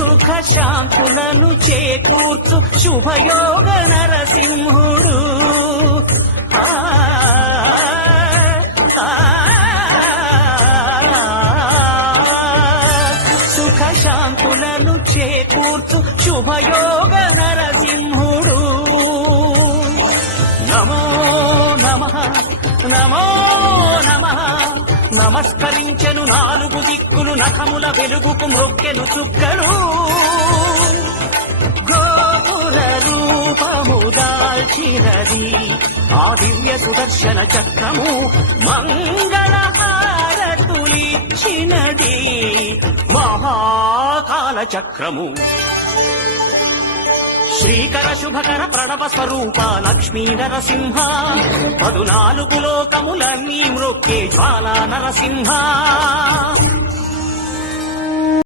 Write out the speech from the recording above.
సుఖ శాంతులను చేకూర్చు శుభయోగ నరసింహుడు. సుఖ శాంతులను చేకూర్చు శుభయోగ నరసింహుడు. నమో నమః నమో నమః. నమస్కరించెను నాలుగు దిక్కులు నఖముల వెలుగుకు మ్రొక్కెను చుక్కలు. గోపుర రూపము దాల్చినది ఆ దివ్య సుదర్శన చక్రము. మంగళహారతులిచ్చినది మహాకాల చక్రము. శ్రీకర శుభకర ప్రణవ స్వరూప లక్ష్మీ నరసింహ. 14 లోకములన్నీ మ్రొక్కే జ్వాలా నరసింహ.